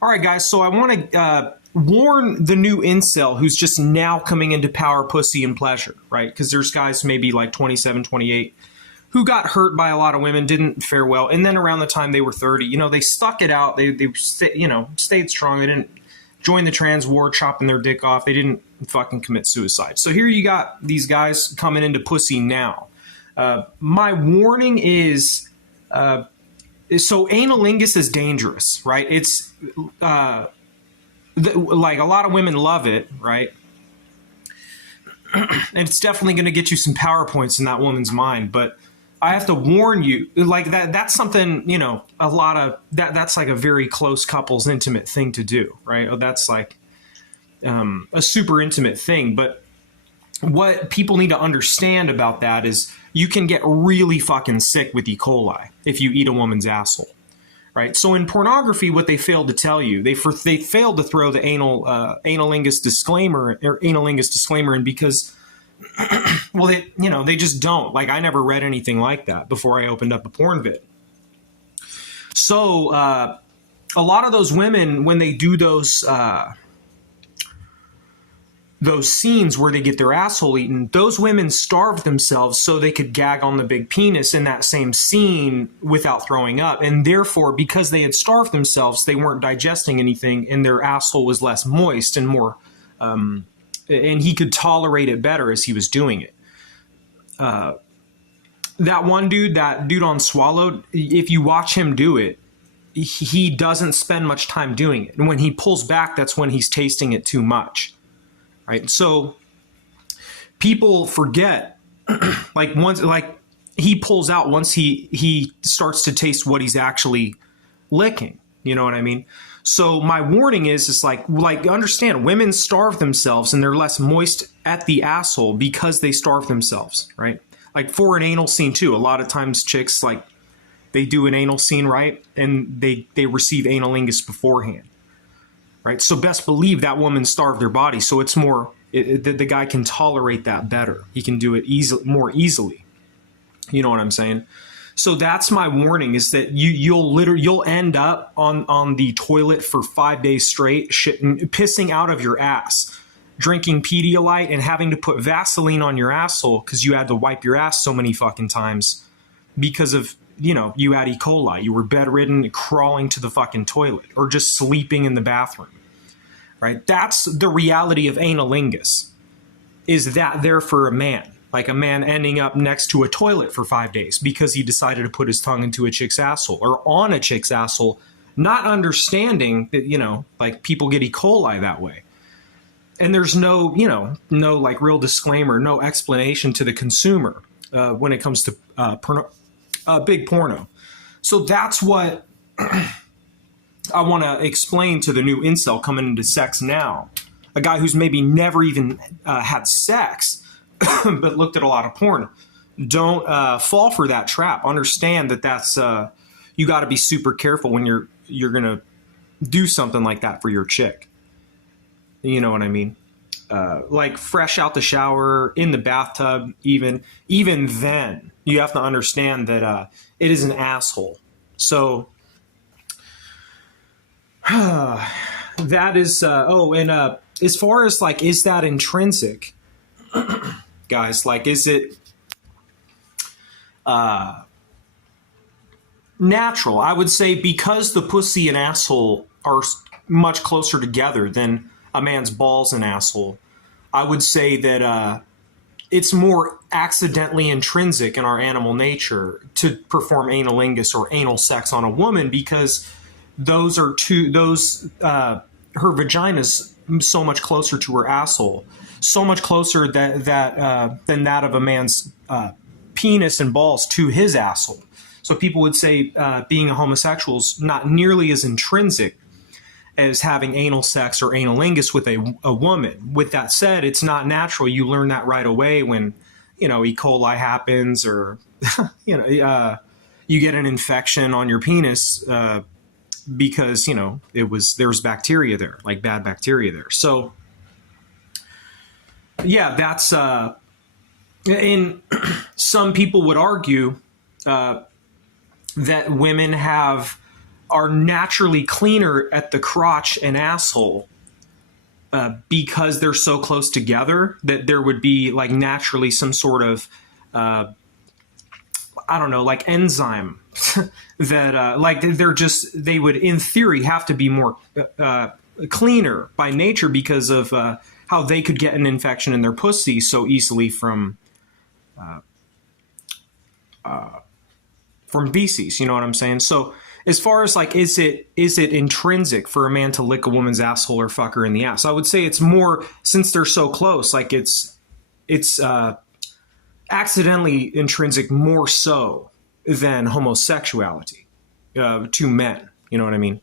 All right, guys. So I want to warn the new incel who's just now coming into power, pussy, and pleasure, right? Because there's guys maybe like 27, 28 who got hurt by a lot of women, didn't fare well, and then around the time they were 30, they stuck it out. They stayed strong. They didn't join the trans war, chopping their dick off. They didn't fucking commit suicide. So here you got these guys coming into pussy now. My warning is. So analingus is dangerous, right? It's like a lot of women love it, right? And it's definitely going to get you some power points in that woman's mind. But I have to warn you, like that's something, a lot of that's like a very close couple's intimate thing to do, right? That's like a super intimate thing. But what people need to understand about that is you can get really fucking sick with E. coli if you eat a woman's asshole, right? So in pornography, what they failed to tell you, they failed to throw the analingus disclaimer in because, well, they just don't. Like, I never read anything like that before I opened up a porn vid. So a lot of those women, when they do those scenes where they get their asshole eaten, those women starved themselves so they could gag on the big penis in that same scene without throwing up. And therefore, because they had starved themselves, they weren't digesting anything and their asshole was less moist and more, and he could tolerate it better as he was doing it. That dude on Swallowed, if you watch him do it, he doesn't spend much time doing it. And when he pulls back, that's when he's tasting it too much. Right. So people forget, once he pulls out once he starts to taste what he's actually licking. You know what I mean? So my warning is like understand, women starve themselves and they're less moist at the asshole because they starve themselves. Right. Like for an anal scene, too. A lot of times chicks they do an anal scene. Right. And they receive analingus beforehand. Right. So best believe that woman starved their body. So it's more the guy can tolerate that better. He can do it more easily. You know what I'm saying? So that's my warning, is that you'll end up on the toilet for 5 days straight, pissing out of your ass, drinking Pedialyte and having to put Vaseline on your asshole because you had to wipe your ass so many fucking times because of, you had E. coli. You were bedridden, crawling to the fucking toilet, or just sleeping in the bathroom. Right? That's the reality of analingus. Is that there for a man? Like a man ending up next to a toilet for 5 days because he decided to put his tongue into a chick's asshole or on a chick's asshole, not understanding that, like people get E. coli that way. And there's no like real disclaimer, no explanation to the consumer when it comes to big porno. So that's what I want to explain to the new incel coming into sex now. A guy who's maybe never even had sex, but looked at a lot of porn. Don't fall for that trap. Understand that that's you got to be super careful when you're gonna do something like that for your chick. You know what I mean? Like fresh out the shower, in the bathtub, even then, you have to understand that it is an asshole. So that is as far as is that intrinsic, guys? Is it natural? I would say because the pussy and asshole are much closer together than a man's balls and asshole, I would say that it's more accidentally intrinsic in our animal nature to perform analingus or anal sex on a woman, because her vagina's so much closer to her asshole, so much closer than that of a man's penis and balls to his asshole. So people would say being a homosexual is not nearly as intrinsic as having anal sex or analingus with a woman. With that said, it's not natural. You learn that right away when, E. coli happens, or, you get an infection on your penis because, there was bacteria there, like bad bacteria there. So, yeah, that's, and some people would argue that women have are naturally cleaner at the crotch and asshole because they're so close together that there would be like naturally some sort of I don't know, like enzyme that like they would in theory have to be more cleaner by nature because of how they could get an infection in their pussy so easily from feces. You know what I'm saying? So as far as like, is it intrinsic for a man to lick a woman's asshole or fuck her in the ass? I would say it's more, since they're so close, like it's accidentally intrinsic more so than homosexuality to men. You know what I mean?